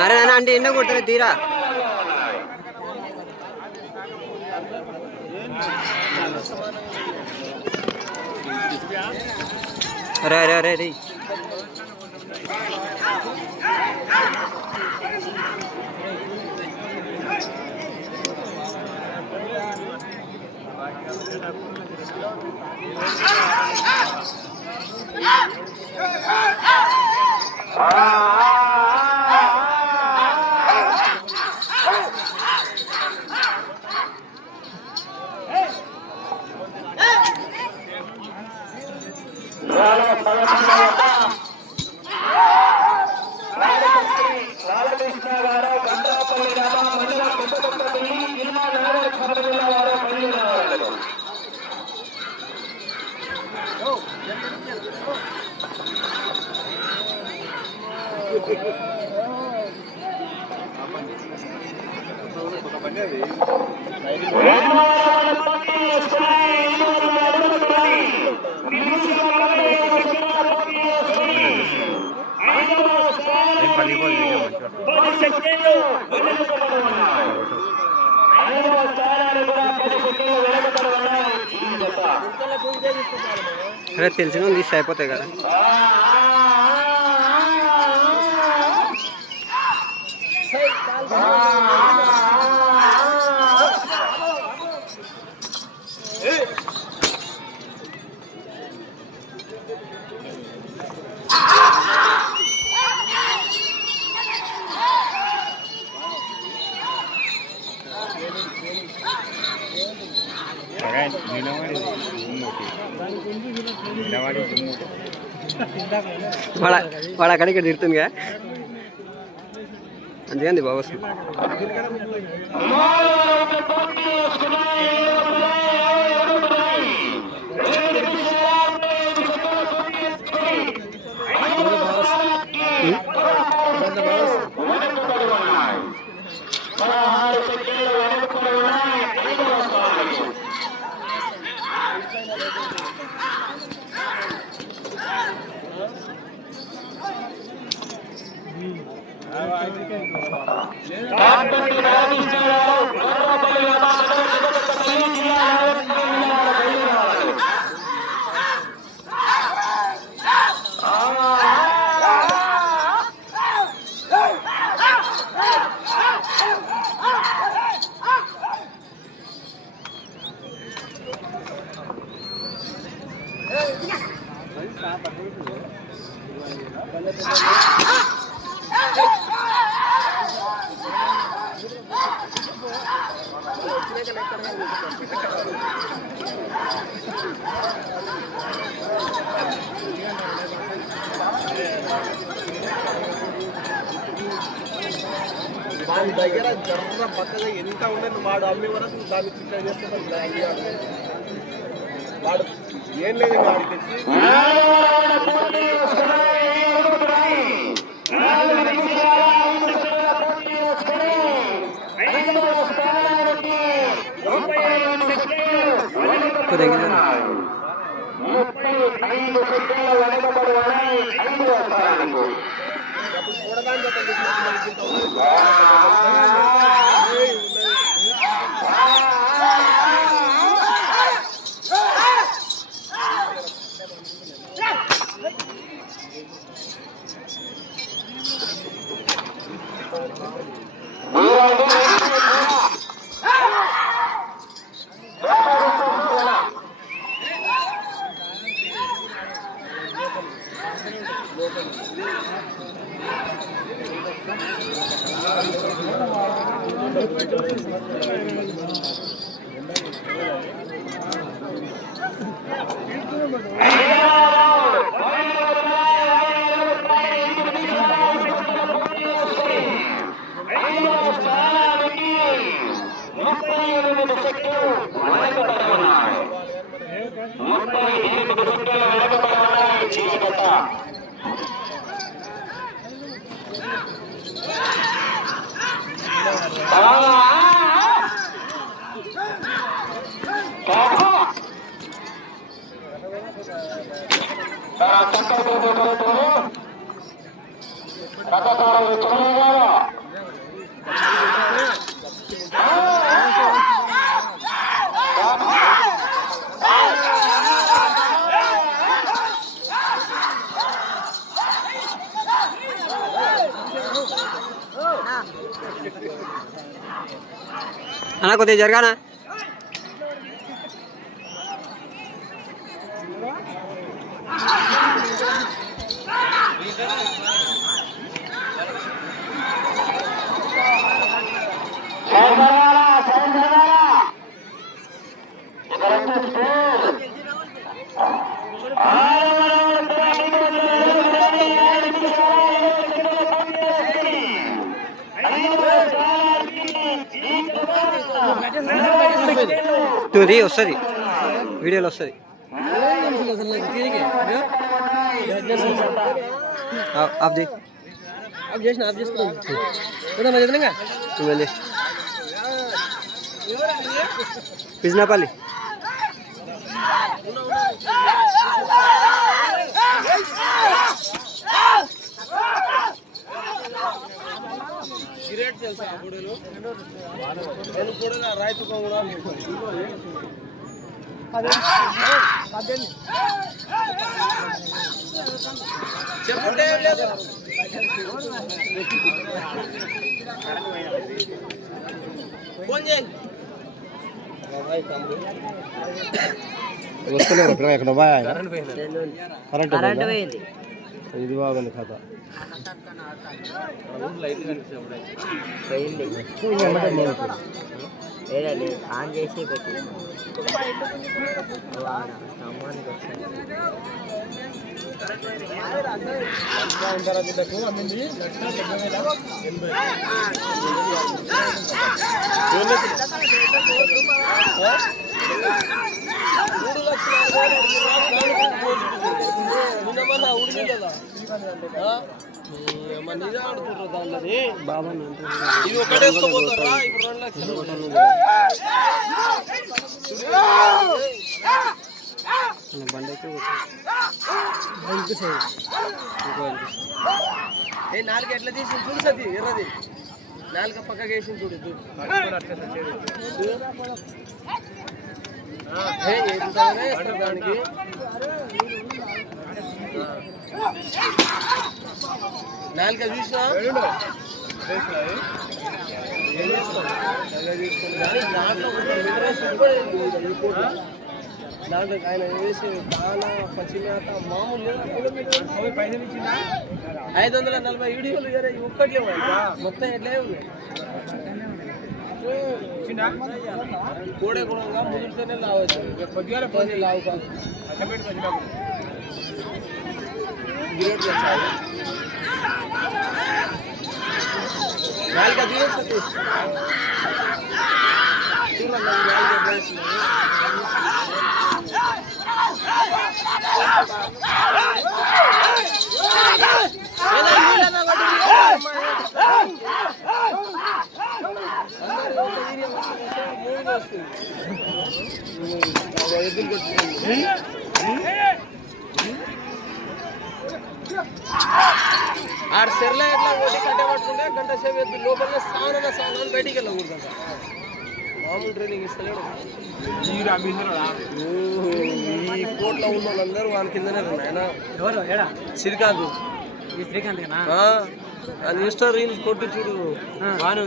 అరే నాన్న అంటే ఎన్నో కొడతారు తీరా అరే అరే అరే రీ అరే తెలిసిన తీసి అయిపోతాయి కదా వాడు అక్కడికి తిడుతుందిగా అంతేంది బాబు దాని దగ్గర జర్ర పక్కగా ఎంత ఉండదు వాడు అమ్మే వరకు దాన్ని చిక్క చేస్తే వాడు ఏం లేదు వాడి తెచ్చి అన్న కొద్దిగా జరగానా తుది వస్తుంది వీడియోలో వస్తుంది పిజ్నాపల్లి రైతు వస్తలేరు ఇక్కడ కరెంట్ పోయింది ఇది బాగుంది కథ ఆన్ చేసి పెట్టి ఇది ఒకటేసుకోపోతారా ఇప్పుడు 2 లక్షలు నాలుగు ఎట్లా తీసి చూడు సది ఎర్రది నాలుగు పక్కకి వేసి చూడు దానికి నాలుగు చూసినా దాంట్లో ఆయన వేసి దానా పచ్చిమేత మామూలు 540 వీడియోలు ఒక్కటి మొత్తం ఎట్లే ఉన్నాయి కూడే గుణంగా ముదిరితేనే లావచ్చు కొద్దిగా లావు కాదు గ్రేట్ వచ్చాయి నాలుగు సతీష్ ఆడ సెర్ల ఎట్లా ఒకటి కట్టబట్టుకుంటే గంట సేపు ఎద్దు లోపల సానాన్ని బయటికి వెళ్ళకూడదంట మామూలు ట్రైనింగ్ ఇస్తలేడు ఈ కోట్లో ఉన్న వాళ్ళందరూ వాళ్ళ కిందనే ఆయన శ్రీకాంత్ అది ఇన్స్టా రీల్స్ కొట్టి చూడు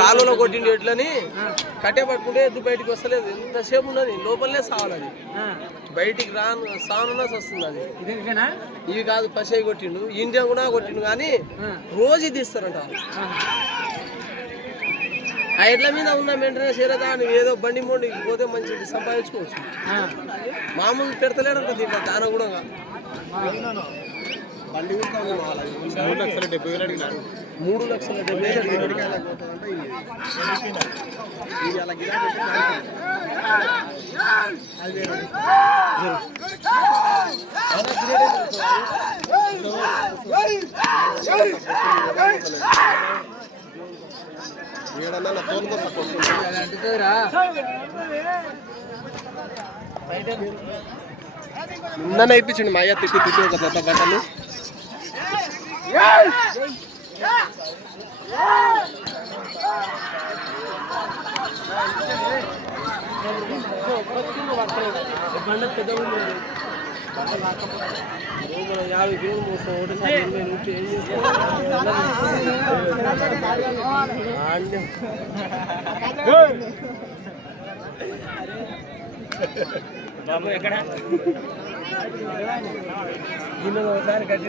కాలువలో కొట్టిండి ఎట్లని కట్టే పట్టుకుంటే ఎద్దు బయటకు వస్తలేదు ఎంతసేపు ఉన్నది లోపలనే సావాలి అది బయటికి సానున్నా వస్తుంది అది. ఇవి కాదు పసై కొట్టిండు, ఇండియా కూడా కొట్టిండు, కానీ రోజు తీస్తారంట. ఆ ఎడ్ల మీద ఉన్న వెంటనే శరీరాన్ని ఏదో బండి మొండి పోతే మంచి సంపాదించుకోవచ్చు. మామూలు పెడతలేడంట దీంట్లో దాన కూడా. బండి 3,70,000 అడిగినారు. 3,70,000 నిన్న ఇప్పించండి మా అయ్య తిట్టి ఒక పెద్ద బట్టలు. బండ పెద్ద 50 కిలోలు మోసం ఒకటిసారి 20 నుంచి ఏం చేస్తాం. ఒకసారి కట్టి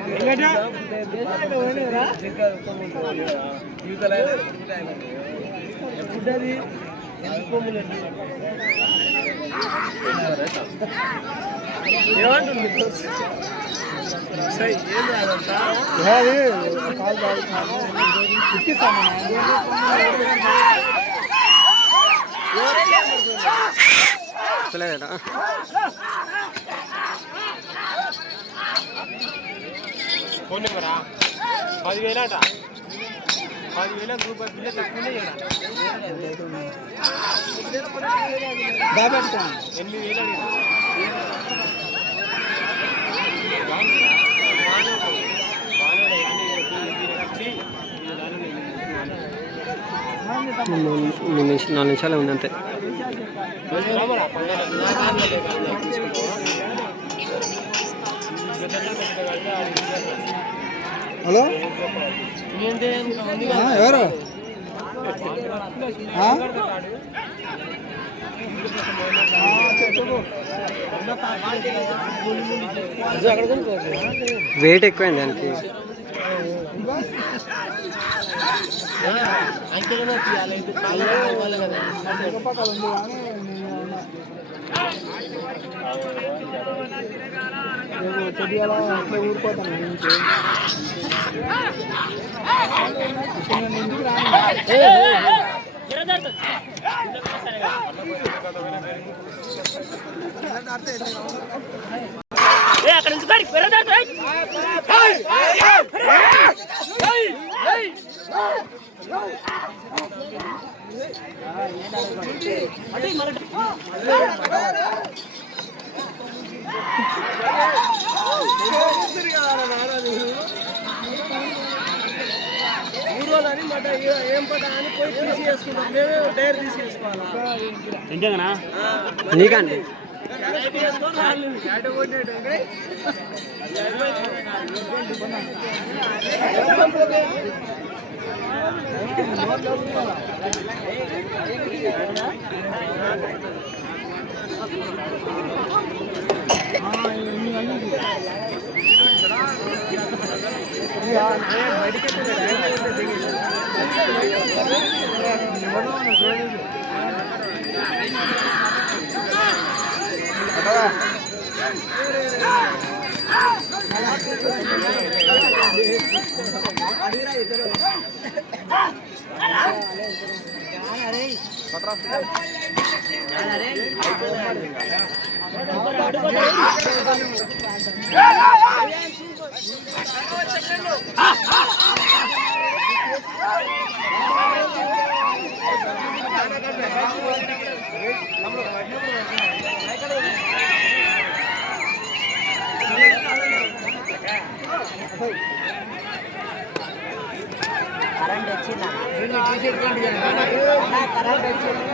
ఎప్పుడది ఏమంటుంది ఏం రాదంతా ఫోన్ నెంబరా 10,000 అట. 10,000 రూపాయలు బిల్లు తక్కువనే 8,000 అడిగింది. 4 నిమిషాలే ఉంది అంతే. హలో ఎవరు వెయిట్ ఎక్కువైంది దానికి. ఊరిపోతాను అక్కడ నుంచి ఊరోళ్ళని మాట ఏం పట అని పోయి తీసి చేసుకుంటాం. మేమే డైర్ తీసి చేసుకోవాలా నీకండి కరెంట్ వచ్చిందా? కరెంట్ వచ్చింది.